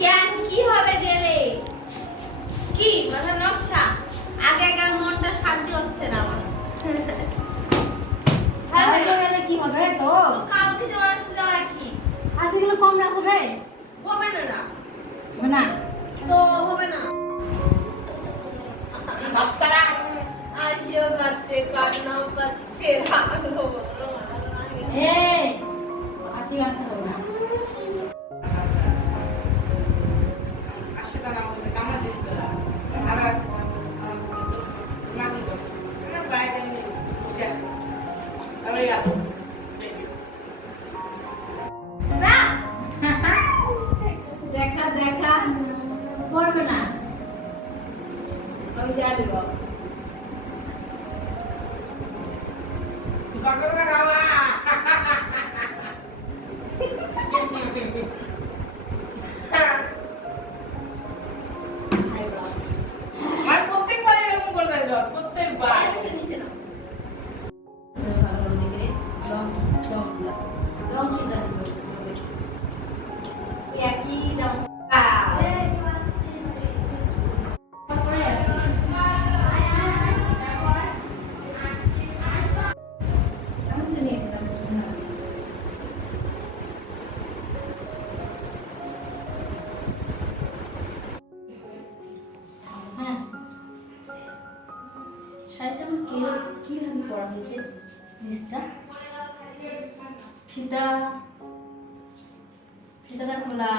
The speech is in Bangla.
কেন কি হবে গেলে? কি মাথা নকশা? আগে আগে মনটা শান্তি হচ্ছে না আমার। তাহলে তাহলে গেলে কি হবে তো? তো কালকে যে ওরা কি আজকে গেলে কম রাখো রে হবে না না। হবে না? তো হবে না। বাচ্চারা? আজও বাচ্চে কান্না পাচ্ছে রাখল এই আমি দেখা দেখা করবে না। আমি যা দেবো। কত শাড়িটা আমার কে কীভাবে পরা হয়েছে জিনিসটা? ফিতা ফিতাটা খোলা।